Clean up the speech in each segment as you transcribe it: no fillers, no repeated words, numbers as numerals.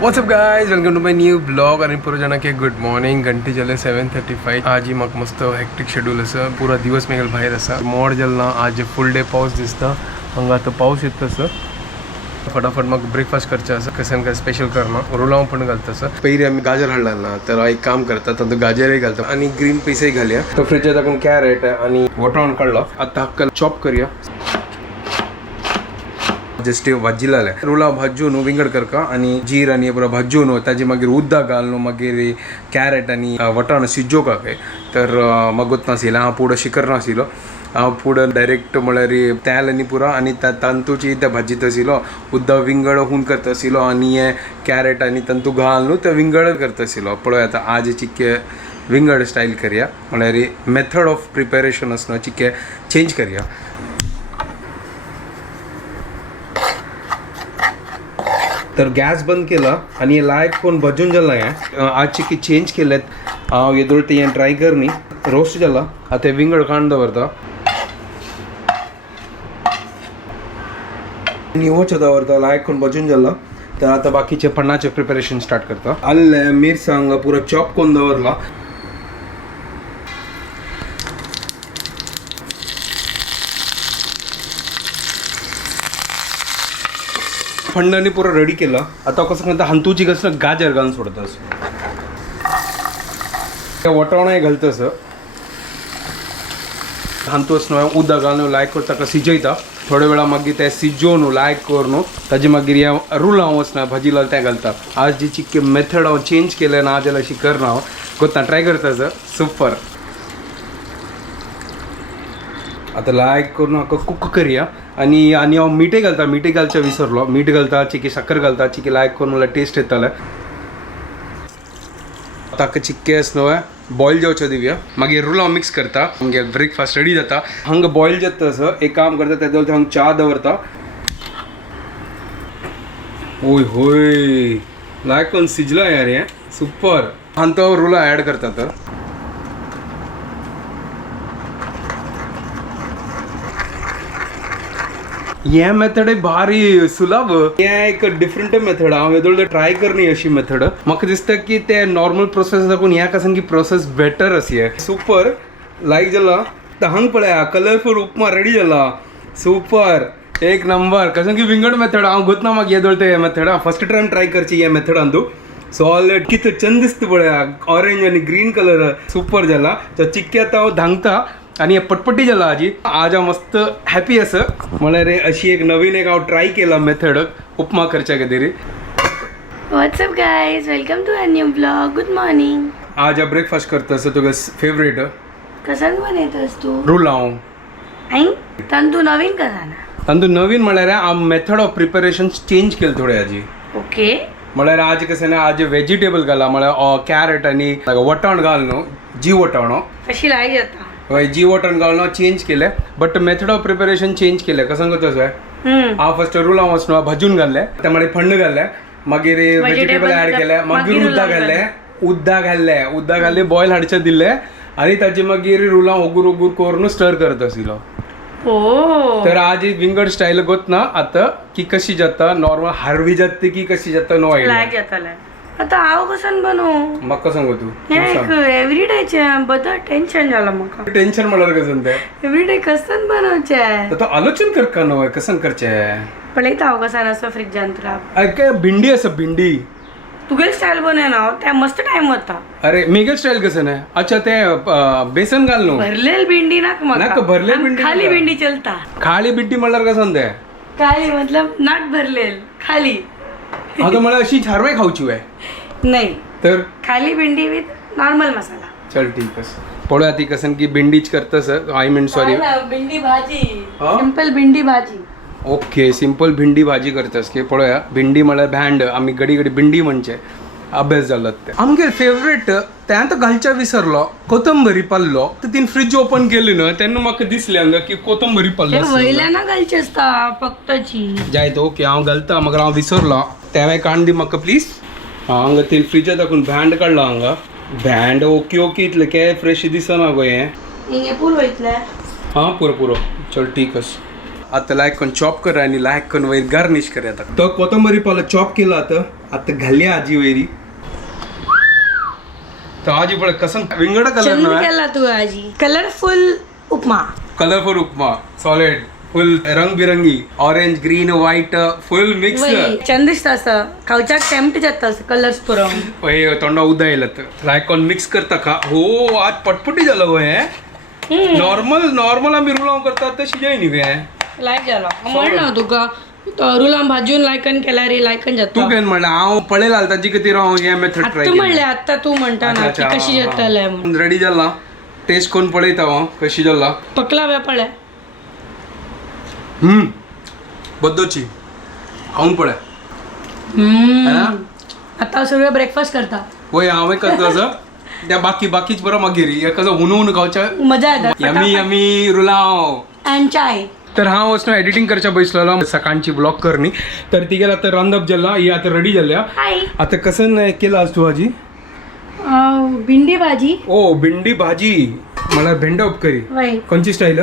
WhatsApp guys, welcome to my new blog आणि पुरो जाना के गुड मॉर्निंग. घंटी जले 7:35. आज ही म्हाका मस्त हॅक्टीक शेड्यूल आसा. पुरा दिवस मेगल भायर आसा. मोड जल्ला आज फुल डे पावस दिसता. हांगा आतां पावस येता आसा. फटाफट म्हाका ब्रेकफास्ट करचे आसा. कसन काय स्पेशल करना रोलाव पण घालता आसा. पयलीं आमी गाजर हाडला ना तर एक काम करता तातूंत गाजरय घालता आणि ग्रीन पीसय घालया. तो फ्रिजात टाकून कॅरेट आणि वटाण काढला. आता हक्कल चॉप करूया. जस्ट भाजीला रोला भाजून विंगड करका आणि जीर आणि पुरा भाजून ताजी मागीर उद्दा घालून मागीर कॅरेट आणि वटाण शिजोवका काय तर म्हाका गोत नाशिल्लें. हांव पुढं शिकर नाशिल्लो. हांव पुढं डायरेक्ट म्हळ्यार तेल आनी पुरा आणि तांतूची त्या भाजीत आशिल्लो. उद्दा विंगड होऊन करता आशिल्लो आणि हे कॅरेट आणि तांतू घालून ते विंगड करता आशिल्लो. पळय आतां आज चिक्के विंगड स्टाईल करया. म्हळ्यार मेथड ऑफ प्रिपेरेशन आसना चिक्के चेंज करया. तर गॅस बंद केला आणि लायक फोन भजून जाला. हे आज चिकी चेंज केलेत. हांव येदोळ ते ट्राय करनी रोस्ट जाला. आता विंगड कांड दवरता निवोचे दवरता. लायक कोण भजून जाला तर आता बाकीचे पन्नाचे प्रिपरेशन स्टार्ट करता. आल्ले मिरसांग पुरा चॉप करून दवरला. फंडाने पुरा रेडी केला. आता कसं करता हंतूची कसं गाजर घालून सोडतास. वटाणे घालतस हंतूस न्हू उदक घालून लायक करता ताका शिजयता. थोडे वेळा मागीर ते शिजोवन लायक करून ताजे मागीर हे रुलां वचना भाजीला ते घालता. आज जी चिक्के मेथड हांव चेंज केले ना जाल्यार अशी करना. हांव कोत्ता ट्राय करता सर. सुपर. आता लायक करून हाका कुक करया. आणि हांव मीठय घालता. मीठय घालचें विसरलो. मीठ घालता चिकी साखर घालता चिकी लायक करून मला टेस्ट येतले. ताका चिक्के न्हू बॉयल जावचें दिवया. मागीर रुलां मिक्स करता. आमगे ब्रेकफास्ट रेडी जाता. हांगा बॉयल जाता असो एक काम करता तेदो हांगा च्या दवरता. ओय होय लायक करून शिजला यार. हे सुपर. हांगा तो रुलां ॲड करता. तर हे मेथड भारी सुलभ. हे एक डिफरंट मेथड. हांव येदोळ ट्राय करनी अशी मेथड. म्हाका दिसता की ते नॉर्मल प्रोसेस दाखवून ह्या कसन की प्रोसेस बेटर अशी आहे. सुपर लायक जाला. हांगा पळया कलरफुल उपमा रेडी जाला. सुपर एक नंबर. कसन की विंगड मेथड हांव गोतना म्हाका येदोळ ते मेथड फर्स्ट टाइम ट्राय करची हे मेथड हांतू. सो ऑलरेडी कितें चंद दिसता पळया ऑरेंज आणि ग्रीन कलर. सुपर जाला. तर चिक्के आतां हांव धांगता आणि पटपटी जाला. आजी आज हांव मस्त हॅपी आसा. म्हळ्यार अशी एक नवीन एक हांव ट्राय केला मेथड उपमा करच्या खातीर. What's up guys, welcome to a new blog. Good morning. आज हांव ब्रेकफास्ट करता असो तुका फेवरेट कसान बनयतस तू? रुलाव. आई तंतू नवीन कसान. तांतू नवीन म्हळ्यार हांव मेथड ऑफ प्रिपरेशन चेंज केले थोडे आजी. ओके. म्हळ्यार आज कशें ना आज व्हेजिटेबल घाला. म्हळ्यार कॅरेट आणि वटाण घाल न्हू जी वटाणो कशी लाई जाता. हय जी वटाण घालून चेंज केले. But method of preparation change केले. कसं करता सर हांव फर्स्ट रुलां वचून भाजून घाल्ले. त्या मागीर फंड घाल्ले. मागीर व्हेजिटेबल ॲड केले. मागीर उद्दा घाल्ले बॉयल हाडचे दिले आणि ताचे मागीर रुलां ओगूर करून स्टर करत आशिल्लो. तर आज विंगड स्टाईल गोतना आता की कशी जाता. नॉर्मल हारवी जाते की कशी जाता नो आयडिया. आता हांव कसान बनवू म्हाका सांगू तू. एवरीडेचे बदल टेन्शन झालं म्हाका. टेन्शन म्हळ्यार कसन ते एवरीडे कसान बनवचे. तो आलोचन करका न्हू कसन करचे. पळयता हांव कसान असो फ्रिजान तुला. काय भिंडी आसा भिंडी. तुगे स्टाईल बनय ना त्या मस्त टाइम वता. अरे मेगल स्टाईल कसन आहे. अच्छा ते बेसन घाल न्हू. भरलेल भिंडी नाक भरलेल भिंडी खाली भिंडी चलता. खाली भिंडी म्हळ्यार कसन ते खाली मतलब नाक भरलेल खाली. हांव तो म्हळ्यार अशी हारवाय खावची आहे. नाही तर खाली भिंडी विथ नॉर्मल मसाला. चल ठीक आहे. पळोवया ती कसन की भिंडीच करता सर. आय मीन सॉरी भिंडी भाजी. सिंपल भिंडी भाजी. ओके सिंपल भिंडी भाजी करतास की. पळोवया भिंडी म्हळ्यार भँड आमी घडी भिंडी म्हणचे. अभ्यास जालो ते आमगे फेवरेट. ते आतां घालच्या विसरलो कोथंबरी पल्लो. तर तीन फ्रीज ओपन केली न्हू तेन्ना म्हाका दिसलें हांगा की कोथंबरी पल्लो वयल्यान घालची आसता फक्तची. जायत ओके हांव घालता. मगर हांव विसरलो. तेव्हा काण दी म्हाका प्लीज. हांगा तीन फ्रिजा दाखवून भँड काडला. हांगा भँड ओके इतले काय फ्रेश दिसना गो. हे फूल वयतले हाँ पुरो चल ठीक आहे आता लायक करून चॉप करा आणि लायक करून वैर गार्निश करूया आता तो कोथंबरी पाला चॉप केला आता घालया आजी वैरी तर आजी पळ कसं विंगड कलर चंद ना केला तू आजी colourful upma colourful upma solid full रंगबिरंगी orange green white full mix चंद दिसता असं खावच्याक टेम्प्ट जाता असं कलर्स पुरवून तोंडा उदा येईल लायक करून मिक्स करता का हो आज पटपटी झालं वय नॉर्मल आम्ही रुलाव करतात तशी जाय न्ही वे लायक झाला म्हण ना तुका रुलां भाजून लायकन केला रे लायकन जाता तू केन म्हणलं हांव पळयला आलता जी किती राव हे मेथड ट्राय तू म्हणले आता तू म्हणता ना की कशी जाताले म्हणून रेडी जाला टेस्ट कोण पळयता हांव कशी जाला पकला व्यापळे बद्दोची खाऊन पळय आता सगळं ब्रेकफास्ट करता वय हांवें करता असं त्या बाकीच बरं मागीर हे कसं हुनून गावच्या मजा येता यमी रुलाव अँड चाय तर हा वचून एडिटिंग करच्या बसलेलो सकाळची ब्लॉग करणी तर ती गेला आता रांदप जाल्ला ही आता रेडी जाल्या हाय आता कसं केलं आज तू आजी भिंडी भाजी ओ भिंडी भाजी मला भेंडा उपकरी वय कोणची स्टाईल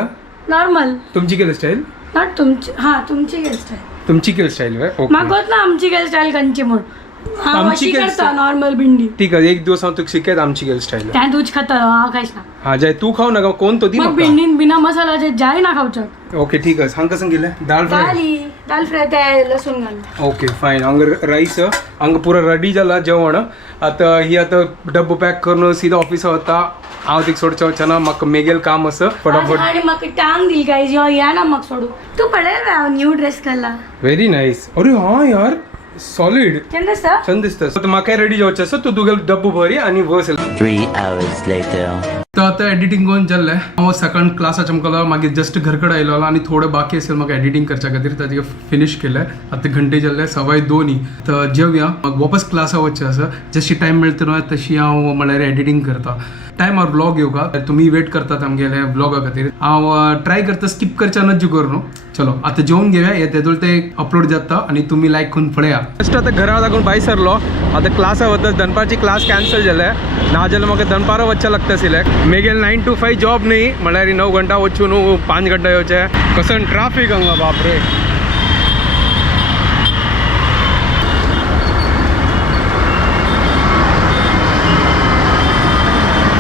नॉर्मल तुमची केली स्टाईल नॉट तुमची हा तुमची गेल स्टाईल तुमची केली स्टाईल ओके मागवत ना आमची गेल स्टाईल कंची म्हण आमची आमची केल करता नॉर्मल भिंडी ठीक आहे एक दिवस हांव तुका शिकयत आमची केली स्टाईल त्या तूच खाता हा खायच ना हा जाय तू खाऊ नका कोण तो दी मग म्हाका भिंडीन बिना मसालाचे जाय ना खावच्याक ओके ठीक आहे सांग कसं केलं दाल फ्राय दाल फ्राय त्या लसूण घालून ओके फायन हांग राईस हांग पुरो रेडी जाला जेवण आता ही आता डब्बो पॅक करून सीधा ऑफिसा वता हांव तिका सोडच्या वचना म्हाका मेगेल काम असं फटाफट आणि म्हाका टांग दिल काय जो या ना म्हाका सोडू तू पळयला हांव न्यू ड्रेस घाला व्हेरी नाईस अरे हा यार सॉलिड केन्ना दिसता छान दिसतं म्हाका रेडी जेवचें आसा तू तुगेलो डब्बो भरी आनी बस 3 hours later. तर आता एडिटींग करून जाल्लें हांव सकाळ क्लासा चमकलो मागीर जस्ट घरा कडेन आयलो आनी थोडें बाकी असेल म्हाका एडिटींग करच्या खातीर ताजें फिनिश केलें आतां घंटे जाल्ले 2:15 तर जेवया म्हाका वापस क्लासा वचचें आसा जशी टायम मेळटा न्हय तशी हांव म्हळ्यार एडिटींग करता टायमार व्लॉग येवका तुमी वेट करतात आमगेले व्लॉगा खातीर हांव ट्राय करता स्किप करच्या नज्जू करूं चलो आता जेवून घेऊया येतेदूळ ते अपलोड जाता आणि तुम्ही लायक करून पळया जस्ट आता घरा लागून भायर सरलो आता क्लासा वता दनपारची क्लास कॅन्सल जाले ना जाल्यार म्हाका दनपारा वचचें लागता सिलेक्ट मेगेल 9 to 5 जॉब न्ही म्हळ्यार 9 घंटा वचून 5 घंटा येवचे कसं ट्राफिक हांगा बापरे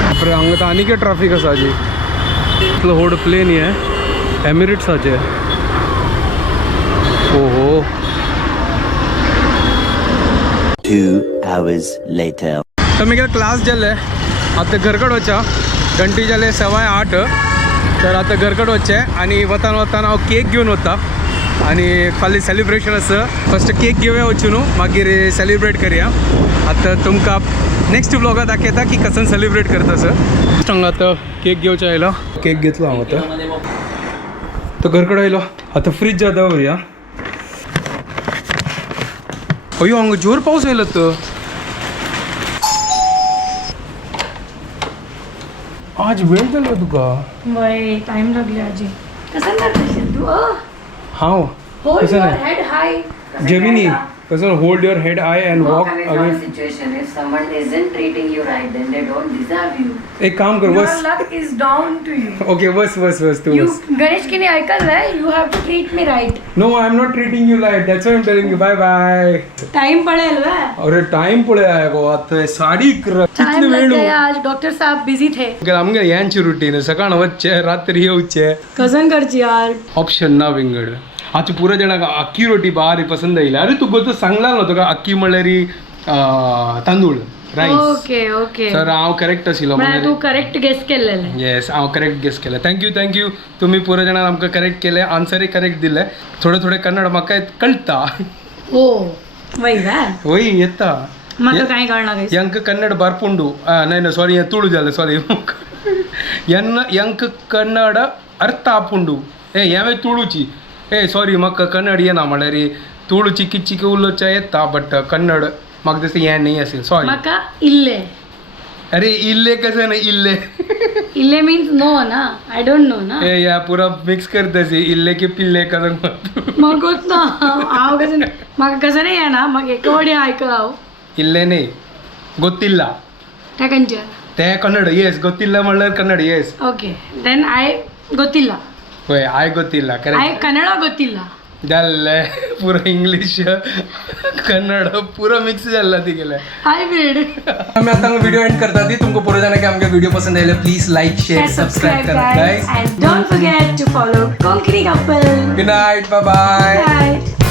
बापरे हांगा तर आनीक ट्राफिक आसा जी इतलो व्हड प्लेन हे एमिरेट्साचे ओहो 2 hours later. तर मी क्लास जाले आता घरकड वचा घंटी जाले 8:15 तर आता घरकड वच्चे आणि वताना हांव केक घेवन वता आणि फाल्यां सेलिब्रेशन आसा फस्ट केक घेवया वचून मागीर सेलिब्रेट करया आता तुमकां नेक्स्ट व्लॉगां दाखयता की कसं सेलिब्रेट करता सर सांगा आता केक घेवचे आयलो केक घेतलो हांव आता तो घरकड आयलो आता फ्रीज जा दवरया अयो हांगा जोर पावस आयलो तर आज वेळ जालो तुका वय टाइम लागले आजी कसं करता तू हांव होल्ड कसं युअर नाही हेड हाय जेमिनी कसं hold your head I and walk away situation if someone isn't treating you right then they don't deserve you एक काम कर your बस luck is down to you okay बस तू you बस गणेश की नाही ऐकलंय you have to treat me right no I am not treating you like that's why I am telling you bye bye time पड़ेल वे अरे टाइम पुढे आहे गो आता साडी कितले टाइम लग वेळ गया आज डॉक्टर साहब बिजी थे आमगे यांची रुटीन सकाळ वच्चे रात्री येऊचे कजन करची यार ऑप्शन ना विंगड आज पुरा जाणांक अक्की रोटी बारी पसंद येयला अरे तू गोत सांगला ना तुका अक्की म्हणल्यार तांदूळ राईस ओके ओके सर हांव करेक्ट आशिल्लो म्हणजे तू करेक्ट गेस केलेले येस हांव करेक्ट गेस केलें थँक्यू तुम्ही पुरा जाणां आमकां करेक्ट केले आन्सरय करेक्ट दिले थोडे कन्नड म्हाका कळटा हो वय वे वय येता म्हाका कांय कळना गाइस यांक कन्नड बारपुंडू नाही सॉरी तुळू जालें सॉरी यांक कन्नड अर्थ आपुंडू हे तुळूची सॉरी म्हाका कन्नड येना म्हळ्यार तुळूची किच्ची उलोवचें येता बट कन्नड म्हाका दिसता हें न्ही असेल सॉरी म्हाका इल्ले अरे इल्ले कसं नाही इल्ले इल्ले मीन्स नो ना आई डोंट नो ना या पूरा मिक्स करते इल्ले की पिल्ले कसं मगच ना हांव कसं म्हाका कसं नाही येना म्हाका एक वडी आयकला हांव इल्ले नाही गोत्तिल्ला त्या खंयचे ते कन्नड येस गोत्तिल्ला म्हणल्यार Kannada yes okay then I ಗೊತ್ತಿಲ್ಲ ಹೋಯ್ ಆಯ್ ಗೊತ್ತಿಲ್ಲ ಕರೆಕ್ಟ್ ಕನ್ನಡ ಗೊತ್ತಿಲ್ಲ ಜಲ್ಲೆ ಪೂರ ಇಂಗ್लिश कन्नड़ पूरा मिक्स झाला तिगेले हायब्रिड मैं आता वीडियो एंड करता थी तुमको पूरा जाने के हमके वीडियो पसंद आए प्लीज लाइक शेयर सब्सक्राइब करना guys and don't forget to follow Konkani couple. Good night bye bye Bye.